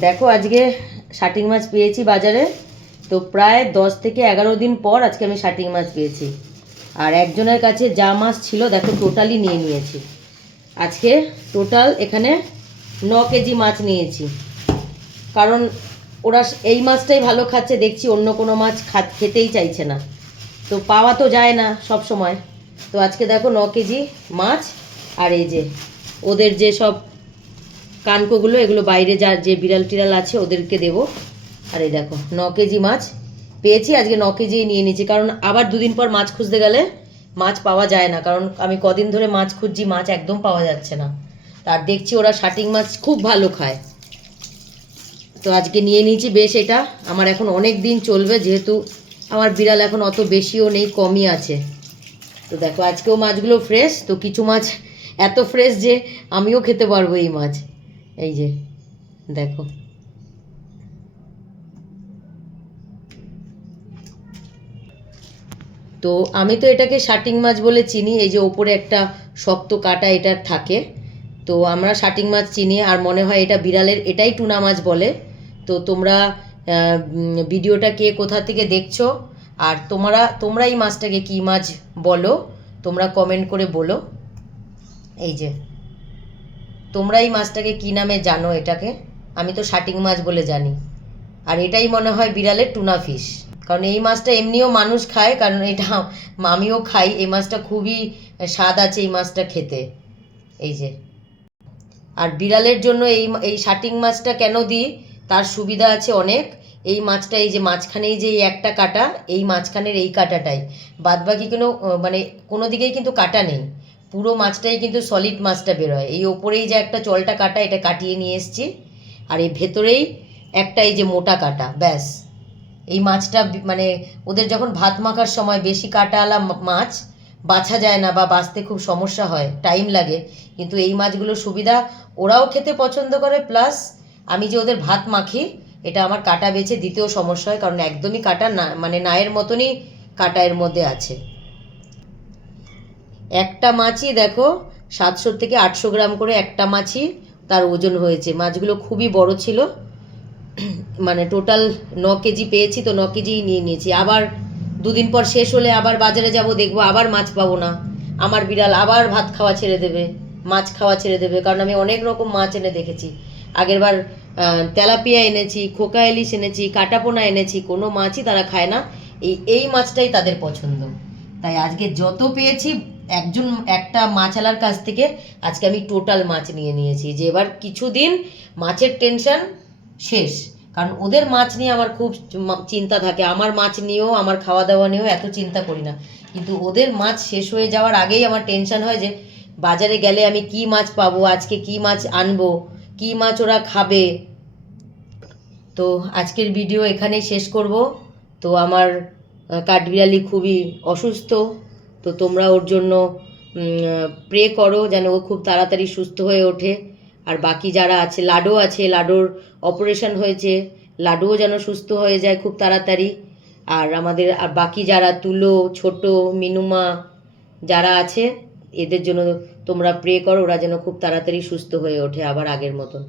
দেখো আজকে শাটিং মাছ পেয়েছি বাজারে। তো প্রায় 10 থেকে 11 দিন পর আজকে আমি শাটিং মাছ পেয়েছি। আর একজনের কাছে যা মাছ ছিল দেখো টোটালি নিয়ে নিয়েছি। আজকে টোটাল এখানে 9 কেজি মাছ নিয়েছি। কারণ ওরা এই মাছটাই ভালো খাচ্ছে, দেখছি অন্য কোনো মাছ খেতেই চাইছে না। তো পাওয়া তো যায় না সব সময়। তো আজকে দেখো 9 কেজি মাছ। আর এই যে ওদের যে সব কানকোগুলো, এগুলো বাইরে যার যে বিড়াল টিড়াল আছে ওদেরকে দেবো। আর এই দেখো 9 কেজি মাছ পেয়েছি। আজকে 9 কেজি নিয়ে নিয়েছি, কারণ আবার দুদিন পর মাছ খুঁজতে গেলে মাছ পাওয়া যায় না। কারণ আমি কদিন ধরে মাছ খুঁজছি, মাছ একদম পাওয়া যাচ্ছে না। তার দেখছি ওরা শাটিং মাছ খুব ভালো খায়। তো আজকে নিয়ে নিয়েছি। বেশ, এটা আমার এখন অনেক দিন চলবে, যেহেতু আমার বিড়াল এখন অত বেশিও নেই, কমই আছে। তো দেখো আজকেও মাছগুলো ফ্রেশ। তো কিছু মাছ এত ফ্রেশ যে আমিও খেতে পারবো এই মাছ। এই যে দেখো, তো আমি তো এটাকে শাটিং মাছ বলে চিনি। এই যে ওপরে একটা শক্ত কাটা এটার থাকে, তো আমরা শাটিং মাছ চিনি। আর মনে হয় এটা বিড়ালের, এটাই টুনা মাছ বলে। তো তোমরা ভিডিওটা কে কোথা থেকে দেখছো, আর তোমরা এই মাছটাকে কী মাছ বলো, তোমরা কমেন্ট করে বলো। এই যে তোমরা এই মাছটাকে কী নামে জানো এটাকে? আমি তো শাটিং মাছ বলে জানি। আর এটাই মনে হয় বিড়ালের টুনা ফিশ। কারণ এই মাছটা এমনিও মানুষ খায়, কারণ এটা আমিও খাই। এই মাছটা খুবই স্বাদ আছে এই মাছটা খেতে। এই যে, আর বিড়ালের জন্য এই এই শাটিং মাছটা কেন দিই, তার সুবিধা আছে অনেক। এই মাছটা, এই যে মাঝখানেই যে একটা কাটা, এই মাঝখানের এই কাটাটাই, বাদবাকি কোনো মানে কোনো দিকেই কিন্তু কাটা নেই। পুরো মাছটাই কিন্তু সলিড মাছটা বেরোয়। এই ওপরেই যে একটা চলটা কাটা, এটা কাটিয়ে নিয়ে এসছি। আর এই ভেতরেই একটা এই যে মোটা কাটা, ব্যাস। এই মাছটা মানে ওদের যখন ভাত মাখার সময় বেশি কাটাওয়ালা মাছ বাছা যায় না, বা বাছতে খুব সমস্যা হয়, টাইম লাগে। কিন্তু এই মাছগুলোর সুবিধা, ওরাও খেতে পছন্দ করে, প্লাস আমি যে ওদের ভাত মাখি, এটা আমার কাটা বেছে দিতেও সমস্যা হয়, কারণ একদমই কাটা না, মানে নায়ের মতনই কাটা এর মধ্যে আছে। একটা মাছই দেখো 700 থেকে 800 গ্রাম করে একটা মাছই তার ওজন হয়েছে। মাছগুলো খুবই বড় ছিল। মানে টোটাল 9 কেজি পেয়েছি, তো 9 কেজি নিয়ে নিয়েছি। আবার দুদিন পর শেষ হলে আবার বাজারে যাব, দেখবো আবার মাছ পাবো না। আমার বিড়াল আবার ভাত খাওয়া ছেড়ে দেবে, মাছ খাওয়া ছেড়ে দেবে। কারণ আমি অনেক রকম মাছ এনে দেখেছি। আগেরবার তেলাপিয়া এনেছি, খোকা ইলিশ এনেছি, কাটাপোনা এনেছি, কোনো মাছই তারা খায় না। এই মাছটাই তাদের পছন্দ। তাই আজকে যত পেয়েছি, একটা মাছওয়ালার কাছ থেকে আজকে আমি টোটাল মাছ নিয়ে নিয়েছি, যে এবার কিছুদিন মাছের টেনশন শেষ। কারণ ওদের মাছ নিয়ে আমার খুব চিন্তা থাকে। আমার মাছ নিয়েও, আমার খাওয়া দাওয়া নিয়েও এত চিন্তা করি না, কিন্তু ওদের মাছ শেষ হয়ে যাওয়ার আগেই আমার টেনশন হয় যে বাজারে গেলে আমি কি মাছ পাবো, আজকে কি মাছ আনবো, কি মাছ ওরা খাবে। তো আজকের ভিডিও এখানেই শেষ করব। তো আমার কাঠবিড়ালি খুবই অসুস্থ। তো তোমরা ওর জন্য প্রে করো যেন ও খুব তাড়াতাড়ি সুস্থ হয়ে ওঠে। আর বাকি যারা আছে, লাডো আছে, লাডোর অপারেশন হয়েছে, লাডুও যেন সুস্থ হয়ে যায় খুব তাড়াতাড়ি। আর আমাদের আর বাকি যারা, তুলো, ছোট, মিনুমা যারা আছে, এদের জন্য তোমরা প্রে করো, ওরা যেন খুব তাড়াতাড়ি সুস্থ হয়ে ওঠে আবার আগের মতন।